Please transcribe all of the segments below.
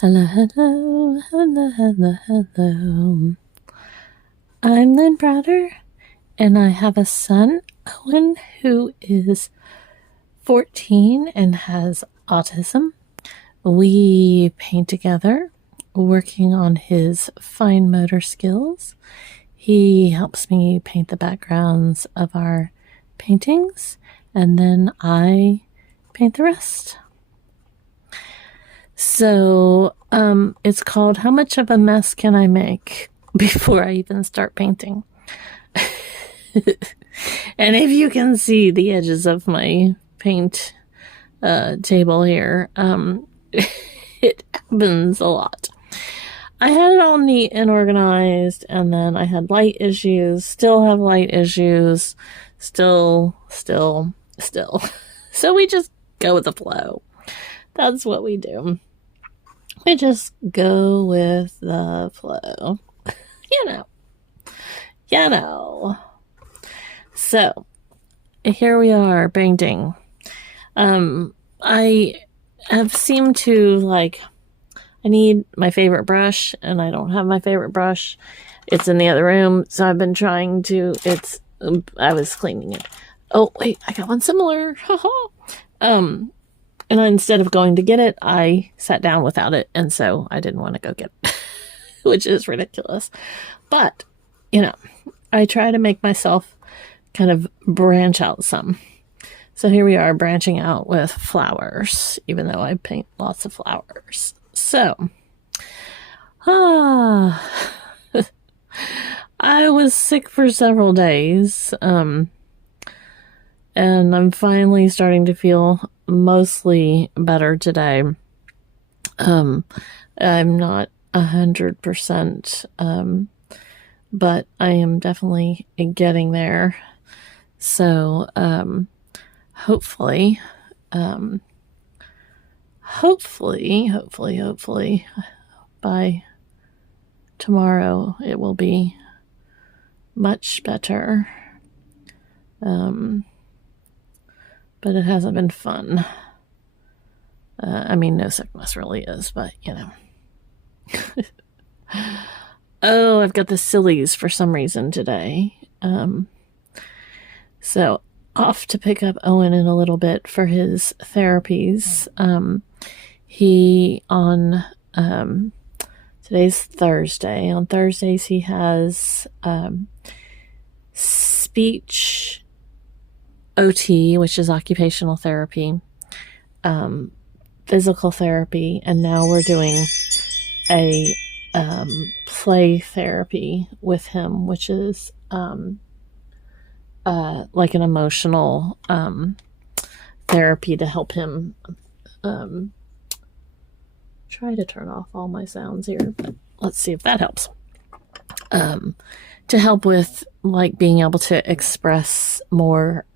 Hello, hello, hello, hello, hello. I'm Lynn Browder, and I have a son, Owen, who is 14 and has autism. We paint together, working on his fine motor skills. He helps me paint the backgrounds of our paintings, and then I paint the rest. So it's called How Much of a Mess Can I Make Before I Even Start Painting? And if you can see the edges of my paint table here, it happens a lot. I had it all neat and organized, and then I had light issues, still have light issues, still. So we just go with the flow. That's what we do. We just go with the flow. You know. So, here we are painting. I have seemed to, I need my favorite brush, and I don't have my favorite brush. It's in the other room, so I've been trying to, I was cleaning it. Oh, wait, I got one similar. And instead of going to get it, I sat down without it, and so I didn't want to go get it, which is ridiculous. But, I try to make myself kind of branch out some. So here we are branching out with flowers, even though I paint lots of flowers. So, I was sick for several days, and I'm finally starting to feel mostly better today. I'm not 100%, but I am definitely getting there. So, hopefully, by tomorrow it will be much better. But it hasn't been fun. No sickness really is, but Oh, I've got the sillies for some reason today. So off to pick up Owen in a little bit for his therapies. Today's Thursday. On Thursdays he has speech OT, which is occupational therapy, physical therapy, and now we're doing a play therapy with him, which is like an emotional therapy to help him. Try to turn off all my sounds here, but let's see if that helps. To help with being able to express more.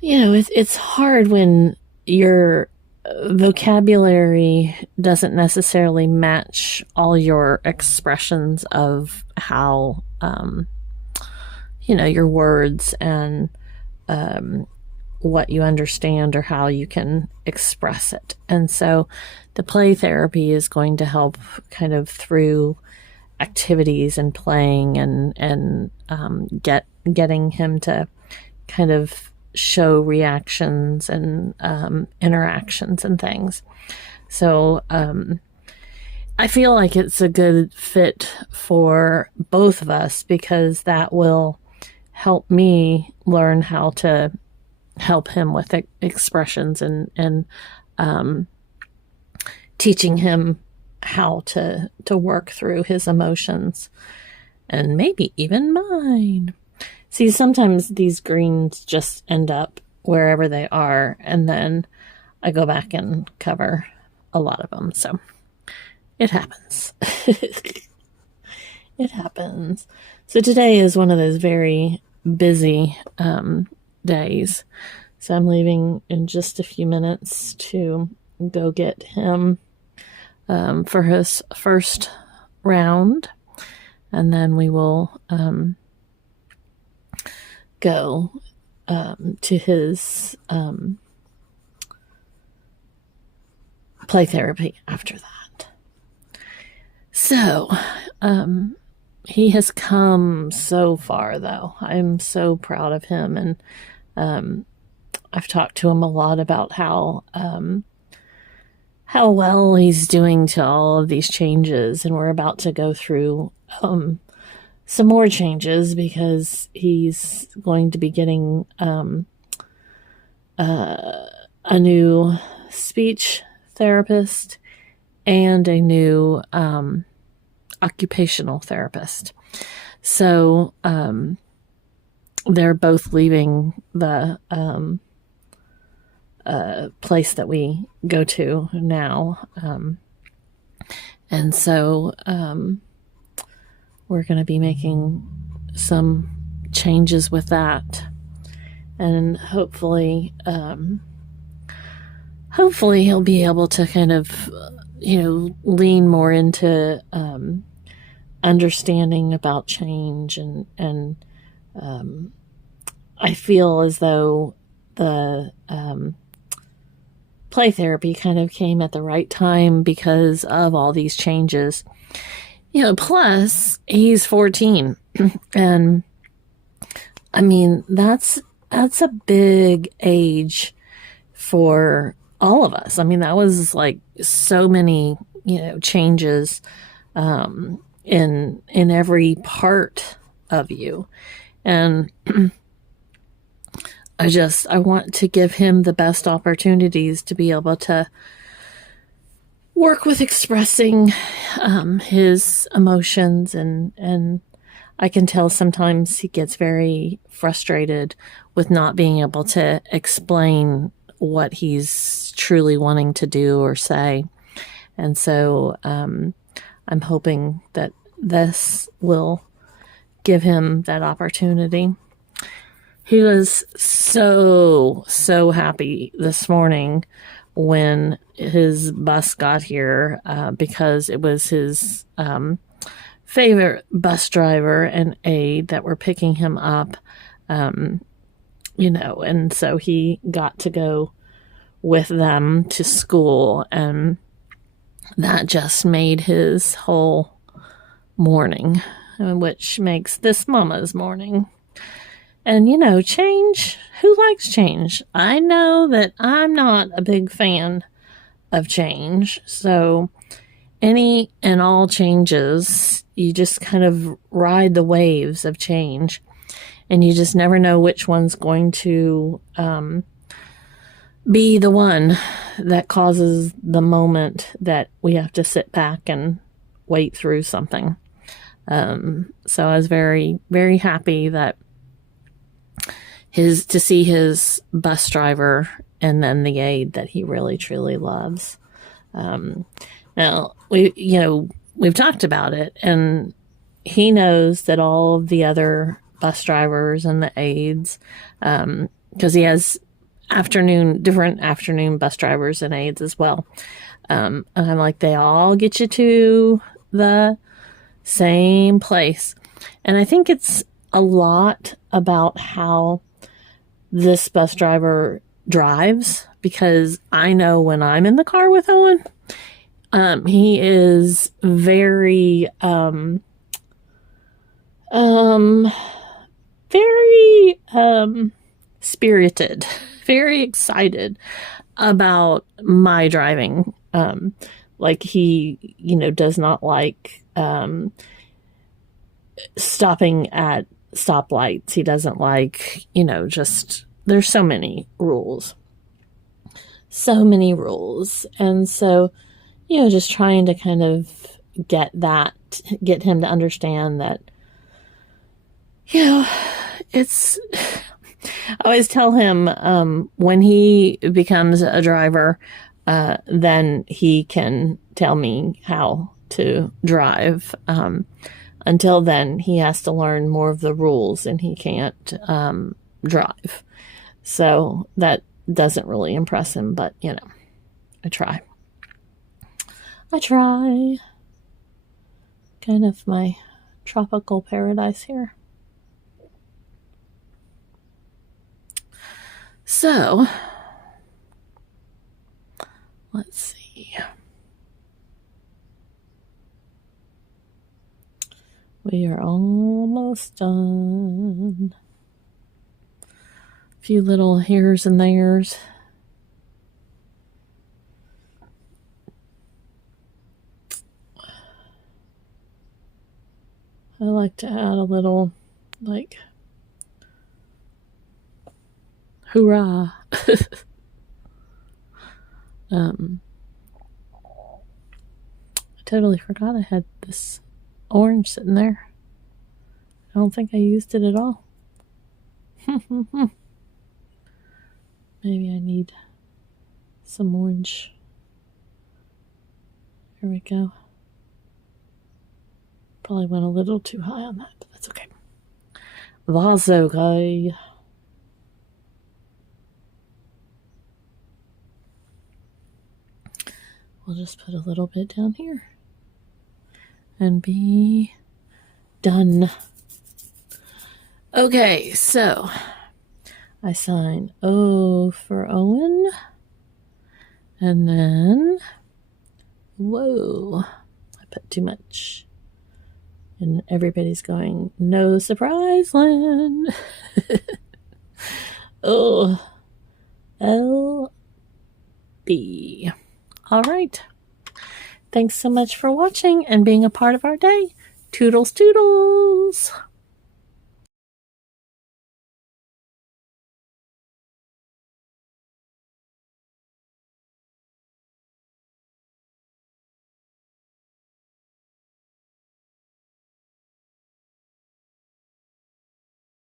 It's hard when your vocabulary doesn't necessarily match all your expressions of how, your words and what you understand or how you can express it. And so the play therapy is going to help kind of through activities and playing and getting him to kind of show reactions and interactions and things. So I feel like it's a good fit for both of us because that will help me learn how to help him with expressions and teaching him how to work through his emotions and maybe even mine. See, sometimes these greens just end up wherever they are, and then I go back and cover a lot of them. So it happens. It happens. So today is one of those very busy days. So I'm leaving in just a few minutes to go get him for his first round, and then we will go to his play therapy after that. So, he has come so far, though. I'm so proud of him, and I've talked to him a lot about how well he's doing to all of these changes, and we're about to go through some more changes because he's going to be getting a new speech therapist and a new occupational therapist. So they're both leaving the place that we go to now. And so we're going to be making some changes with that. And hopefully he'll be able to kind of, lean more into understanding about change. And I feel as though the play therapy kind of came at the right time because of all these changes. Plus he's 14. And I mean, that's a big age for all of us. I mean, that was like so many, changes in every part of you. And I want to give him the best opportunities to be able to work with expressing his emotions, and I can tell sometimes he gets very frustrated with not being able to explain what he's truly wanting to do or say. And so I'm hoping that this will give him that opportunity. He was so happy this morning when his bus got here because it was his favorite bus driver and aide that were picking him up, and so he got to go with them to school, and that just made his whole morning, which makes this mama's morning. And, change, who likes change? I know that I'm not a big fan of change. So any and all changes, you just kind of ride the waves of change. And you just never know which one's going to be the one that causes the moment that we have to sit back and wait through something. So I was very, very happy that to see his bus driver and then the aide that he really truly loves. Now we've talked about it, and he knows that all of the other bus drivers and the aides, because he has different afternoon bus drivers and aides as well. And I'm like, they all get you to the same place. And I think it's a lot about how this bus driver drives, because I know when I'm in the car with Owen, he is very, very, spirited, very excited about my driving. Like he, does not like, stopping at stoplights. He doesn't like, there's so many rules. And so, just trying to kind of get him to understand that, it's, I always tell him, when he becomes a driver, then he can tell me how to drive. Until then, he has to learn more of the rules, and he can't drive. So that doesn't really impress him, but, I try. Kind of my tropical paradise here. So, let's see. We are almost done. A few little here's and there's. I like to add a little, like, hoorah. I totally forgot I had this orange sitting there. I don't think I used it at all. Maybe I need some orange. Here we go. Probably went a little too high on that, but that's okay. That's okay. We'll just put a little bit down here and be done. Okay, so I sign O for Owen, and then, whoa, I put too much. And everybody's going, no surprise, Lynn. Oh, L-B. All right. Thanks so much for watching and being a part of our day. Toodles, toodles.